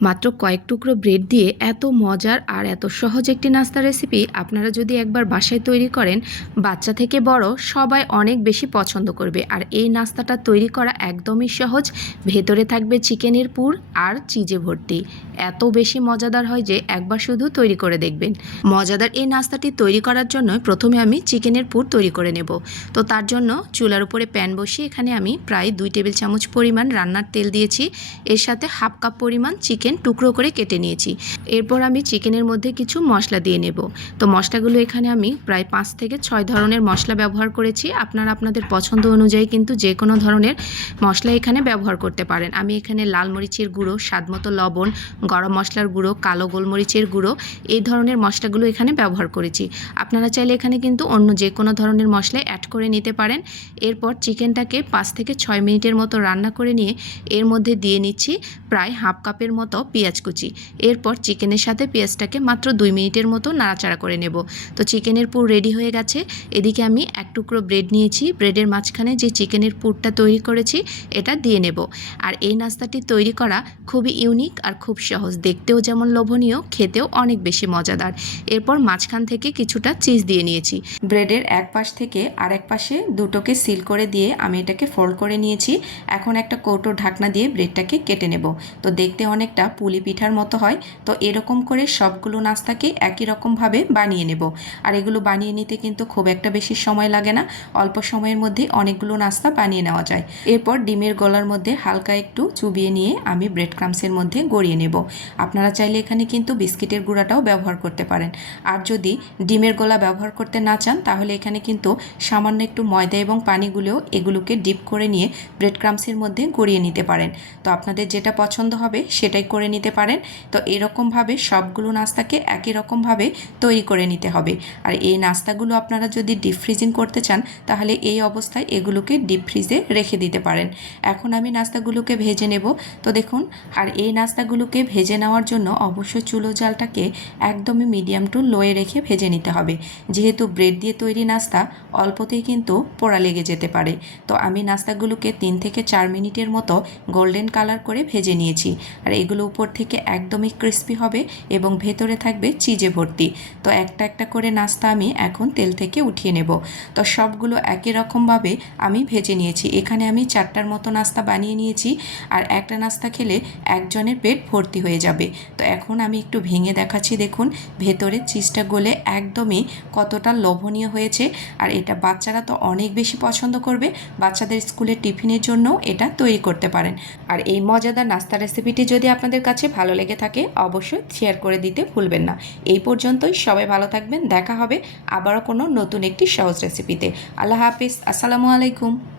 মাত্র কয়েক টুকরো ব্রেড দিয়ে এত মজার আর এত সহজ একটি নাস্তা রেসিপি আপনারা যদি একবার বাসায় তৈরি করেন, বাচ্চা থেকে বড় সবাই অনেক বেশি পছন্দ করবে। আর এই নাস্তাটা তৈরি করা একদমই সহজ। ভেতরে থাকবে চিকেনের পুর আর চিজে ভর্তি। এত বেশি মজাদার হয় যে একবার শুধু তৈরি করে দেখবেন। মজাদার এই নাস্তাটি তৈরি করার জন্য প্রথমে আমি চিকেনের পুর তৈরি করে নেব। তো তার জন্য চুলার উপরে প্যান বসিয়ে এখানে আমি প্রায় 2 টেবিল চামচ পরিমাণ রান্নার তেল দিয়েছি। এর সাথে হাফ কাপ পরিমাণ চিকেন টুকরো করে কেটে নিয়েছি। এরপর আমি চিকেনের মধ্যে কিছু মশলা দিয়ে নেব। তো মশলাগুলো এখানে আমি প্রায় 5 থেকে 6 ধরনের মশলা ব্যবহার করেছি। আপনারা আপনাদের পছন্দ অনুযায়ী কিন্তু যে কোনো ধরনের মশলা এখানে ব্যবহার করতে পারেন। আমি এখানে লাল মরিচের গুঁড়ো, স্বাদমতো লবণ, গরম মশলার গুঁড়ো, কালো গোলমরিচের গুঁড়ো এই ধরনের মশলাগুলো এখানে ব্যবহার করেছি। আপনারা চাইলে এখানে কিন্তু অন্য যে কোনো ধরনের মশলা অ্যাড করে নিতে পারেন। এরপর চিকেনটাকে 5 থেকে 6 মিনিটের মতো রান্না করে নিয়ে এর মধ্যে দিয়ে নিচ্ছি প্রায় হাফ কাপের মতো পেঁয়াজ কুচি। এরপর চিকেনের সাথে পেঁয়াজটাকে মাত্র 2 মিনিটের মতো নাড়াচাড়া করে নেব। তো চিকেনের পুর রেডি হয়ে গেছে। এদিকে আমি এক টুকরো ব্রেড নিয়েছি। ব্রেডের মাঝখানে যে চিকেনের পুরটা তৈরি করেছি এটা দিয়ে নেব। আর এই নাস্তাটি তৈরি করা খুবই ইউনিক আর খুব সহজ, দেখতেও যেমন লোভনীয়, খেতেও অনেক বেশি মজাদার। এরপর মাঝখান থেকে কিছুটা চিজ দিয়ে নিয়েছি। ব্রেডের এক পাশ থেকে আরেক পাশে দুটোকে সিল করে দিয়ে আমি এটাকে ফোল্ড করে নিয়েছি। এখন একটা কৌটো ঢাকনা দিয়ে ব্রেডটাকে কেটে নেব। তো দেখতে অনেকটা পুলি পিঠার মতো হয়। তো এরকম করে সবগুলো নাস্তাকে একই রকমভাবে বানিয়ে নেব। আর এগুলো বানিয়ে নিতে কিন্তু খুব একটা বেশি সময় লাগে না, অল্প সময়ের মধ্যে অনেকগুলো নাস্তা বানিয়ে নেওয়া যায়। এরপর ডিমের গলার মধ্যে হালকা একটু চুবিয়ে নিয়ে আমি ব্রেড ক্রামসের মধ্যে গড়িয়ে নেব। আপনারা চাইলে এখানে কিন্তু বিস্কিটের গুঁড়াটাও ব্যবহার করতে পারেন। আর যদি ডিমের গোলা ব্যবহার করতে না চান তাহলে এখানে কিন্তু সামান্য একটু ময়দা এবং পানিগুলোও এগুলোকে ডিপ করে নিয়ে ব্রেড ক্রামসের মধ্যে গড়িয়ে নিতে পারেন। তো আপনাদের যেটা পছন্দ হবে সেটাই করে নিতে পারেন। তো এরকমভাবে সবগুলো নাস্তাকে একই রকমভাবে তৈরি করে নিতে হবে। আর এই নাস্তাগুলো আপনারা যদি ডিপ ফ্রিজিং করতে চান তাহলে এই অবস্থায় এগুলোকে ডিপ ফ্রিজে রেখে দিতে পারেন। এখন আমি নাস্তাগুলোকে ভেজে নেব। তো দেখুন, আর এই নাস্তাগুলোকে ভেজে নেওয়ার জন্য অবশ্যই চুলো জালটাকে একদমই মিডিয়াম টু লোয়ে রেখে ভেজে নিতে হবে। যেহেতু ব্রেড দিয়ে তৈরি নাস্তা, অল্পতেই কিন্তু পোড়া লেগে যেতে পারে। তো আমি নাস্তাগুলোকে 3 থেকে 4 মিনিটের মতো গোল্ডেন কালার করে ভেজে নিয়েছি। আর এগুলো উপর থেকে একদমই ক্রিস্পি হবে এবং ভেতরে থাকবে চিজে ভর্তি। তো একটা একটা করে নাস্তা আমি এখন তেল থেকে উঠিয়ে নেব। তো সবগুলো একই রকমভাবে আমি ভেজে নিয়েছি। এখানে আমি 4টার মতো নাস্তা বানিয়ে নিয়েছি। আর একটা নাস্তা খেলে একজনের পেট ভর্তি হয়ে যাবে। তো এখন আমি একটু ভেঙে দেখাচ্ছি। দেখুন ভেতরে চিজটা গলে একদমই কতটা লোভনীয় হয়েছে। আর এটা বাচ্চারা তো অনেক বেশি পছন্দ করবে। বাচ্চাদের স্কুলের টিফিনের জন্যও এটা তৈরি করতে পারেন। আর এই মজাদার নাস্তা রেসিপিটি যদি আপনাদের কাছে ভালো লেগে থাকে অবশ্যই শেয়ার করে দিতে ভুলবেন না। এই পর্যন্তই, সবাই ভালো থাকবেন। দেখা হবে আবারও কোনো নতুন একটি সহজ রেসিপিতে। আল্লাহ হাফিজ, আসসালামু আলাইকুম।